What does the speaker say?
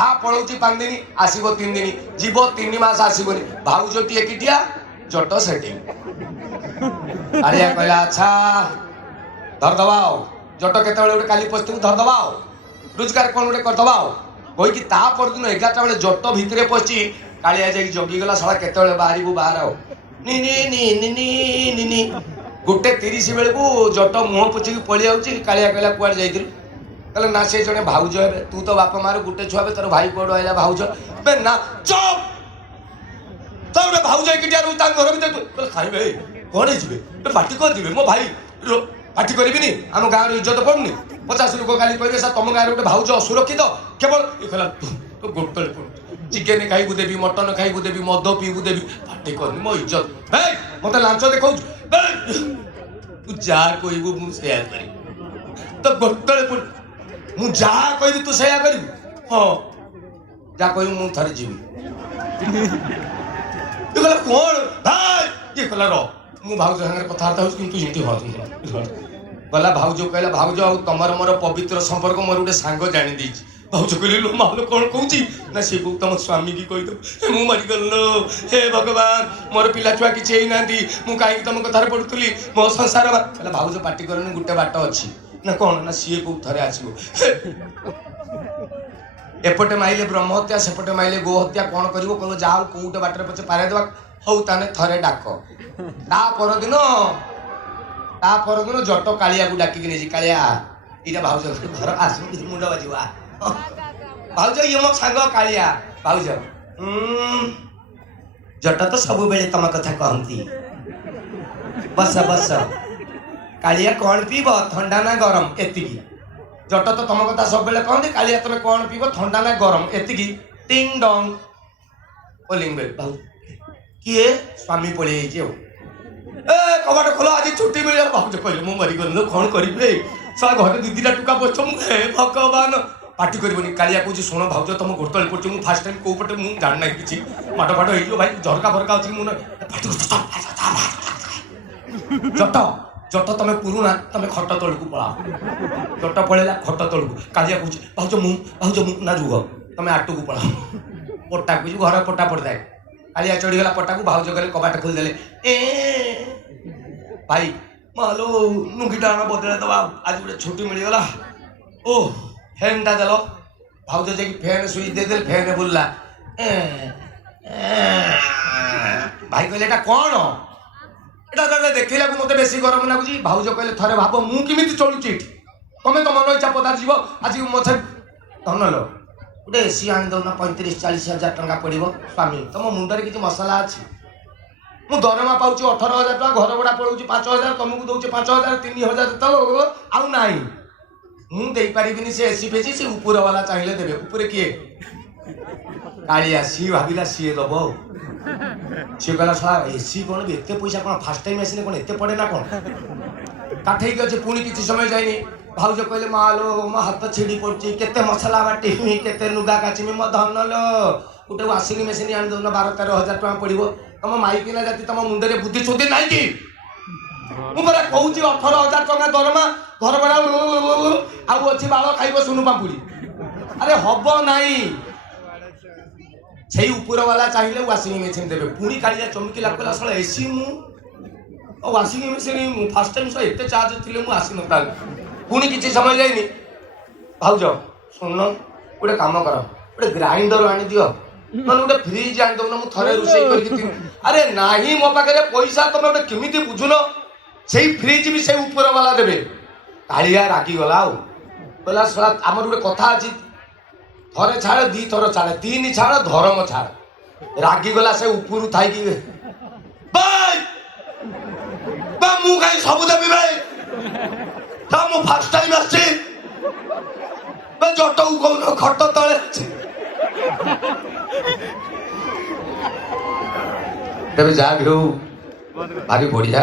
हा पळौची 5 दिन आसीबो 3 दिन जीवो 3 मास आसीबोनी भाउजटी एकिटिया जट सेटिंग आलिया कहला अच्छा धर दबाओ जट केते बेले काली पस्ती धर दबाओ रोजगार कोन गोटे कर दबाओ कोई कि ता पर दिन 11टा बेले जट भितरे पस्ची कालिया जाई जगी गला साला केते बेले बाहरीबू बाहर आओ नी नी नी नी नी नी गोटे 30 बेले को जट मुह पुछि की पळि आउची कालिया कहला कुआर जाइतिल कहले ना से जने भाउज हेबे तू तो बाप मार गुटे छुआ बे तोर भाई कोड आइला भाउज बे ना चुप तोर भाउज के टिया रुता घर भीतर कहले खाई बे कोन जिबे बे पार्टी कर दिबे मो भाई पार्टी करबिनी हम गांव रे इज्जत पड़नी 50 लोक गाली कहबे सा तुम गांव रे गोटे भाउज असुरक्षित केवल ए कहला तो गोटले चिकेन खाइबु देबी मटन खाइबु देबी मद पीबु देबी पार्टी करनी मो इज्जत हे मते लांच देखौ तू जा कोइबु मु शेयर करी तो गोटले मु जा कहबी तू सेया करी हां जा कहबी मु थरे जीवी तू कहला कोन भाई ये कहला रो मु भाउज संगे कथार्ता होस किंतु इति हो गला भाउज कहला भाउज तमर मोर पवित्र संपर्क मोर उडे सांग जानि दैछि भाउज कहले लो मालो कोन कहूची ना से को तम स्वामी की कहि दो मु मरि गल्लो हे भगवान मोर पिला छुआ किछि हेइ नांती मु काई तम कथार पडुतली मो संसार कहला भाउज पार्टी करनी गुटे बाट अछि ना कौन ना सी को थरे आसो एपटे माइले ब्रह्म हत्या सेपटे माइले गो हत्या कौन करिवो कहो जाओ कोउटे बाटर पछे पारे देबा हौ ताने थरे डाक ता परदिन जट कालिया को डाकी नेजी कालिया इटा भाउज घर आसु मुंड बाजिवा भाउज ये मो संग कालिया भाउज जट तो सब बेले तम कथा कहंती बस बस कालिया कौन पीब ठंडा ना गरम एतिकी जट तो तुम कथा सब बेले कहते कालिया तुम कौन पीब ठंडा ना गरम एतिकी टिंग डंग बोलिंग बेल भाउ किए स्वामी पळि आइजे ए कबाट खोलो आज छुट्टी मिल भाउज कहले मु मरि गलो कोन करिबे सा घर दीदीटा टुका बच्च मु हे भगवान पार्टी करबनी कालिया कहूँ शुण भाउज तुम गोटल पड़छ मु फास्ट टाइम को पटे मु जान ना किछि माटो फाटो हेइलो भाई झरका फरका अछि मु पार्टी जट जट तुम पुरुना तुम खट तल को पड़ा जट पड़ेला खट तल को कालिया कहूँ भाउज मु ना रुह तुम आटू को पड़ा पट्टा को घर पट्टा पड़ता है कालिया चढ़ीगला पट्टा को भाउज गले कबाट खोलदेले ए भाई मालो नुंगीटा बदले दबा आज गोटे छुट्टी मिलगला ओ फैनटा देल भाउज जाकि फैन सुइच दे देल फैन बुल्ला भाई कहले एटा कौन एटा देखला को मते बेसी गरम लागुची भाउज कहले थरे भाबो मु किमिति चलुची तमे तो मन इच्छा पदार जीव आज मथे धनलो गोटे एसी आनी दो ना 35-40 हजार टंका पड़ो स्वामी तुम मुंडे किसी मसला अच्छी मु दरमा पाऊँ 18,000 टका घर भड़ा पड़ोची 5,000 तुमको दौचे 5,000 3,000 आउ ना मुझे पारिनी से एसी फेसी से ऊपर वाला चाहिए देवे ऊपर किए कालिया सी भाविला सी दब सी कहला साला एसी कौन भी एत पैसा कौन फास्ट टाइम आसने कौन एत पड़े ना कौन काठे अच्छे पुणी किसी समय जाइनी भाउज कहले मालो मो हाथ छिड़ी पड़ी केते मसला बाटी केते लुगा काचिमी मो धन लो गोटे वाशिंग मेसीन आनी दौन 12-13 हजार टका पड़ो तुम माइकिना जाति तुम मुंडे बुद्धि सुद्धि ना कि मुझे कहूँ 18,000 टका दरमा घर भड़ा आउ अच्छी बाल खाइब सुनु पापुड़ी अरे हम नाई से ऊपर वाला चाहिए वाशिंग मेसीन देवे पुणी कालिया चमकिला कहला साला एसी मु वाशिंग मेसीन फास्ट टाइम सह एत चार्ज थी मुझे आसी ना पुणी किसी समय जाइनी भाउज शुण गोटे कम कर गोटे ग्राइंडर आनी दियो ना गोटे फ्रिज आनी दो ना मुझे थरे रोषे कर अरे नाही मो पाखे पैसा तुम गोटे केमी बुझुन से फ्रिज भी से ऊपर वाला देवे कालिया रागिगला कहला साला आमर गोटे कथा अच्छी थरे छाड़े 2 थर छाड़े 3 छाड़ धर्म छाड़ रागिगला से ऊपर थाई मु कहीं सब देवी भाई मु फास्ट टाइम आसी जट कौन खट तले तेज जहाँ भी हो भारी बढ़िया।